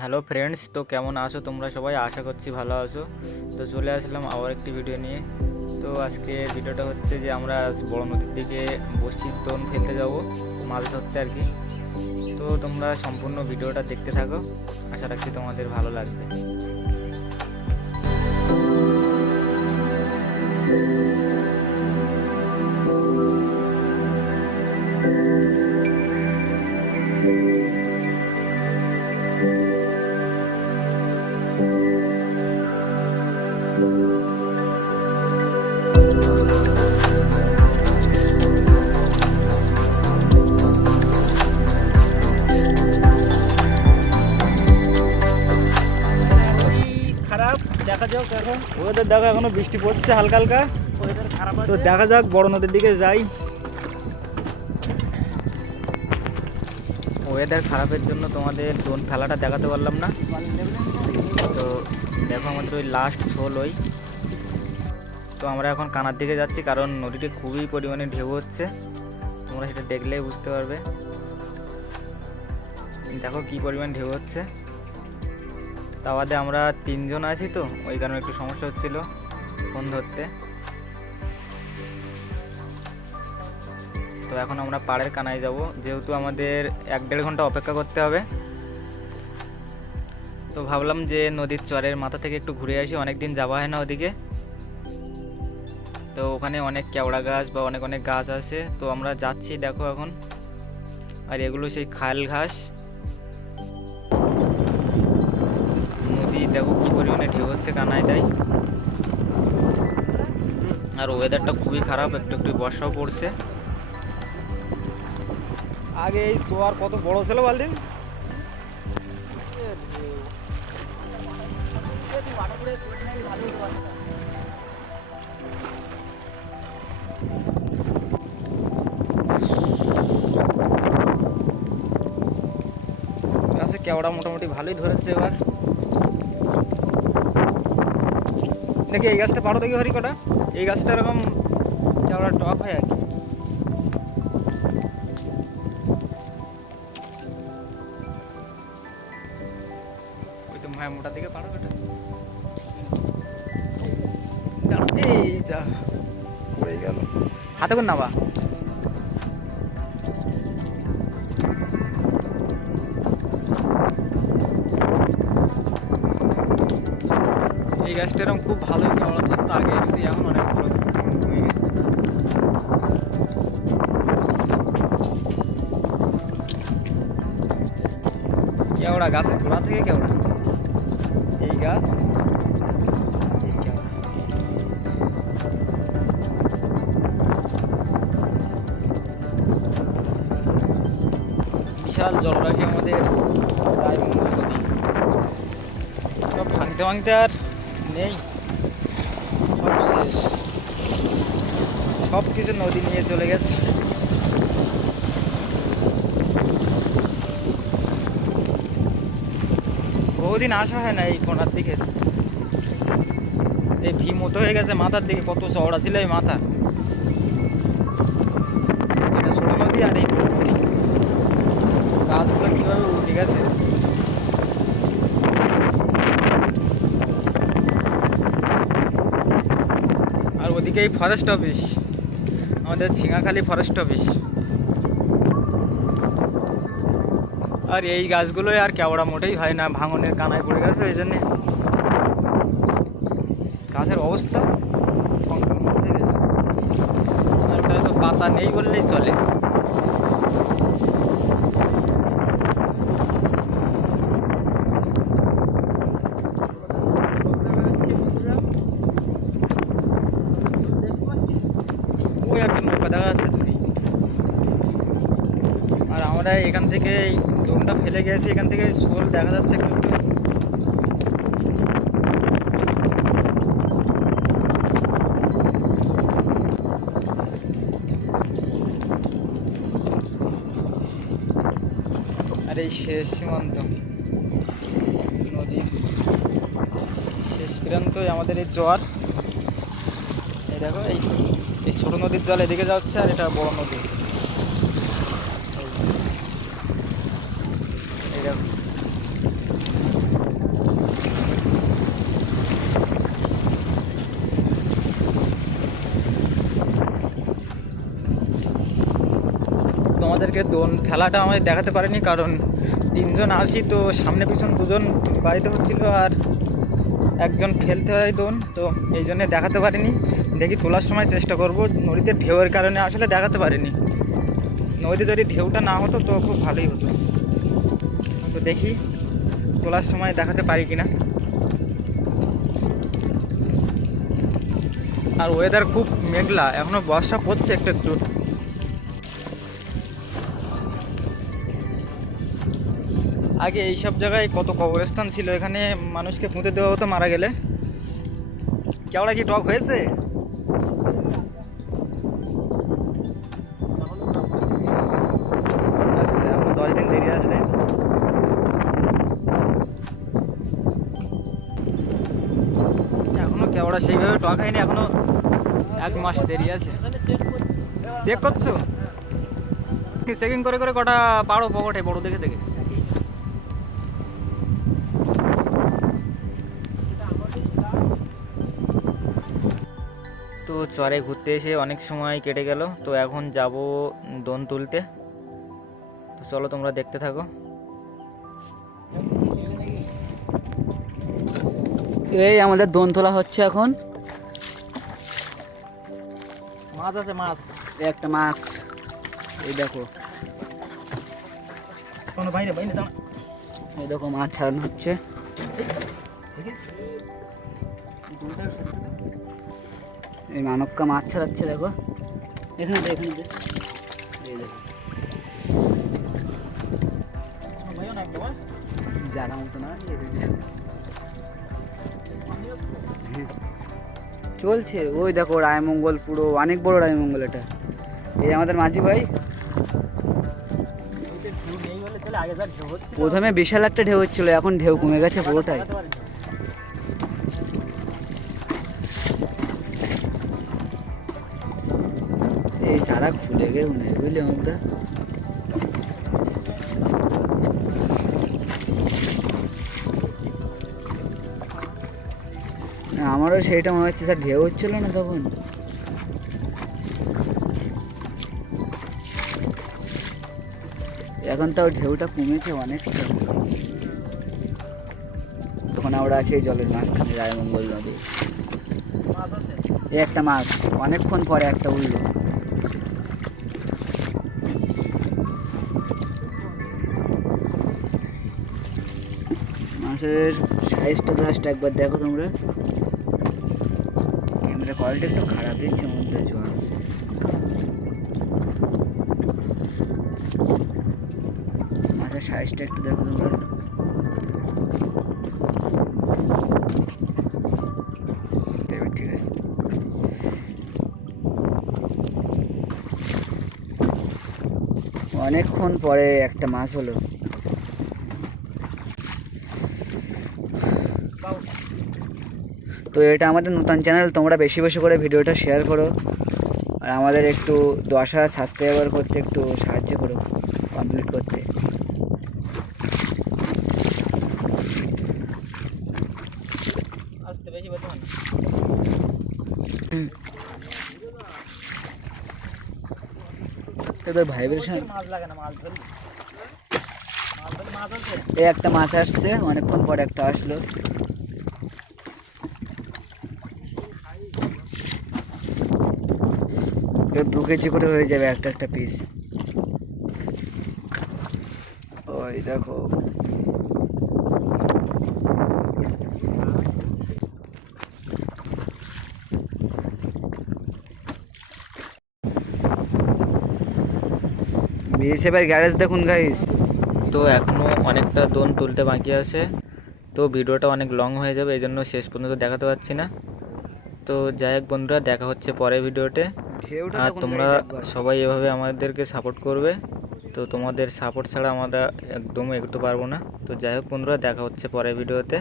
Hello friends, তো কেমন আছো তোমরা সবাই? আশা করছি ভালো আছো। তো চলে আসলাম আবার একটি ভিডিও নিয়ে। তো আজকের ভিডিওটা হচ্ছে যে আমরা বড় নদীর দিকে বড়শির দোন ফেলতে যাব, মাছ ধরতে আর কি। তো তোমরা সম্পূর্ণ ভিডিওটা দেখতে থাকো, আশা রাখছি তোমাদের ভালো লাগবে। খারাপ দেখা যাক এখন। ওদের দেখো এখনো বৃষ্টি পড়ছে হালকা হালকা। ওয়েদার খারাপ তো আছে। দেখা যাক, বড় নদীর দিকে যাই। ওয়েদার খারাপের জন্য তোমাদের ড্রোন ফেলাটা দেখাতে পারলাম না। তো দেখো আমাদের ওই লাস্ট শোল ওই। তো আমরা এখন কানার দিকে যাচ্ছি, কারণ নদীতে খুবই পরিমাণে ঢেউ হচ্ছে, তোমরা সেটা দেখলেই বুঝতে পারবে। দেখো কি পরিমাণ ঢেউ হচ্ছে। তা বাদে আমরা তিনজন আছি, তো ওই কারণে একটু সমস্যা হচ্ছিল ফোন ধরতে। তো এখন আমরা পাড়ের কানায় যাব, যেহেতু আমাদের 1-1.5 ঘন্টা অপেক্ষা করতে হবে। তো ভাবলাম যে নদীর চরের মাথা থেকে একটু ঘুরে আসি, অনেক দিন যাওয়া হয় না ওদিকে। তো ওখানে অনেক কেওড়া গাছ বা অনেক অনেক গাছ আছে, তো আমরা যাচ্ছি দেখো এখন। আর এগুলো সেই খাল ঘাস। নদী দেখো কি পরিমাণে ঢেউ হচ্ছে কানায়, তাই। আর ওয়েদারটা খুবই খারাপ, একটু একটু বর্ষাও পড়ছে। আগে এই চোয়ার কত বড় ছিল বালদিন। গাছে কেওড়া মোটামুটি ভালোই ধরেছে এবার। দেখি এই গাছটা পারো, দেখি হরি কটা। এই গাছটা এরকম কেওড়া টক হয় আর কি। ওই তো ভাই মোটা দিকে পারো ওটা। এই যা হয়ে গেল, হাতে করে নাবা। এই গাছটা এরকম খুব ভালোই কেওড়া ধরতো আগে, কিন্তু এখন অনেক বড় হয়ে গেছে। কেওড়া গাছের গোড়া থেকে কেওড়া, এই গাছ এই কেওড়া। বিশাল জলরাশি আমাদের রায়মঙ্গল নদী। সব ভাঙতে ভাঙতে আর নেই, সব শেষ, সব কিছু নদী নিয়ে চলে গেছে। বহুদিন আসা হয় না এই কোনার দিকে। এই ভি মতো হয়ে গেছে মাথার দিকে, কত চওড়া ছিল এই মাথা। এটা ছোট নদী আর এই বড় নদী। গাছগুলো কিভাবে উঠে গেছে। আর ওদিকে এই ফরেস্ট অফিস, আমাদের ঝিঙাখালী ফরেস্ট অফিস। আর এই গাছগুলোই আর কেওড়া মোটেই হয় না, ভাঙনের কানায় পড়ে গেছে, এই জন্যে গাছের অবস্থা সংকীর্ণ হয়ে গেছে। আর ওটা তো পাতা নেই বললেই চলে। ওই একটা নৌকা দেখা যাচ্ছে তুমি। আর আমরা এখান থেকে এই ডোমটা ফেলে গেছি, এখান থেকে শোল দেখা যাচ্ছে একটু একটু। আর এই শেষ সীমান্ত নদী, শেষ প্রান্তই আমাদের এই চর। এই দেখো এই এই ছোট নদীর জল এদিকে যাচ্ছে, আর এটা বড় নদী। এই দেখো আজকে দোন ফেলাটা আমাদের দেখাতে পারিনি, কারণ 3 জন আসি তো সামনে পিছন 2 জন বাড়িতে হচ্ছিল আর একজন ফেলতে হয় দোন, তো এই জন্যে দেখাতে পারিনি। দেখি তোলার সময় চেষ্টা করব। নদীতে ঢেউয়ের কারণে আসলে দেখাতে পারিনি। নদীতে যদি ঢেউটা না হতো তো খুব ভালোই হতো। তো দেখি তোলার সময় দেখাতে পারি কিনা। আর ওয়েদার খুব মেঘলা, এখনো বর্ষা পড়ছে একটু একটু। আগে এইসব জায়গায় কত কবরস্থান ছিল, এখানে মানুষকে পুঁতে দেওয়া হতো মারা গেলে। কেওড়া কি টক হয়েছে? আচ্ছা, এখন 10 দিন দেরি আছে। এখনো কেওড়া সেইভাবে টক হয়নি, এখনো 1 মাস দেরি আছে। চেক করছো? চেকিং করে করে কটা পাড়ো পকেটে বড় দেখে দেখে। তো চরে ঘুরতে এসে অনেক সময় কেটে গেল, তো এখন যাব দোন তুলতে। তো চলো তোমরা দেখতে থাকো। এই আমাদের দোন তোলা হচ্ছে এখন। মাছ আছে, মাছ। এই একটা মাছ, এই দেখো, কোনো বাইরে বাইরে দাও। এই দেখো মাছ ছাড়ানো হচ্ছে। এই মানবকা মাছ ছাড়াচ্ছে, দেখো এখানে দে, এখানে দে। এই দেখো জানা মতো না, চলছে। ওই দেখো রায়মঙ্গল, পুরো অনেক বড় রায়মঙ্গল এটা। এই আমাদের মাঝি ভাই। প্রথমে বিশাল একটা ঢেউ হচ্ছিল, এখন ঢেউ কমে গেছে পুরোটাই। এই সারা খুলে গে উনে বুঝলি আমাদের। আমারও সেইটা মনে হচ্ছে, স্যার ঢেউ হচ্ছিল না তখন। এখন তাও ঢেউটা কমেছে অনেকটা। তখন আমরা আছি এই জলের মাঝখানে, রায়মঙ্গল নদী। এই একটা মাছ অনেকক্ষণ পরে একটা উঠলো। মাছের সাইজটা জাস্ট একবার দেখো তোমরা। ক্যামেরা কোয়ালিটি একটু খারাপ দিচ্ছে মধ্যে জল। মাছের সাইজটা একটু দেখো তোমরা। ঠিক আছে, অনেকক্ষণ পরে একটা মাছ হলো। তো এটা আমাদের নতুন চ্যানেল, তোমরা বেশি বেশি করে ভিডিওটা শেয়ার করো আর আমাদের একটু 10,000 সাবস্ক্রাইবার করতে একটু সাহায্য করো, কমপ্লিট করতে। আসতে বেশি বলতে হয়। তো ভাইব্রেশন। মাছ লাগে না, মাছ ধরি। মাছ আছে। এই একটা মাছ আসছে, অনেকক্ষণ পর একটা আসলো। এর 2 কেজি করে হয়ে যাবে একটা একটা পিস। ওই দেখো বিএসএফের গ্যারেজ দেখুন গাইস। তো এখনও অনেকটা দোন তুলতে বাকি আছে, তো ভিডিওটা অনেক লং হয়ে যাবে, এই জন্য শেষ পর্যন্ত দেখাতে পারছি না। তো যাই হোক বন্ধুরা, দেখা হচ্ছে পরের ভিডিওতে। আর তোমরা সবাই এভাবে আমাদেরকে সাপোর্ট করবে। তো তোমাদের সাপোর্ট ছাড়া আমরা একদম এগোতে পারবো না। তো যাই হোক বন্ধুরা, দেখা হচ্ছে পরের ভিডিওতে।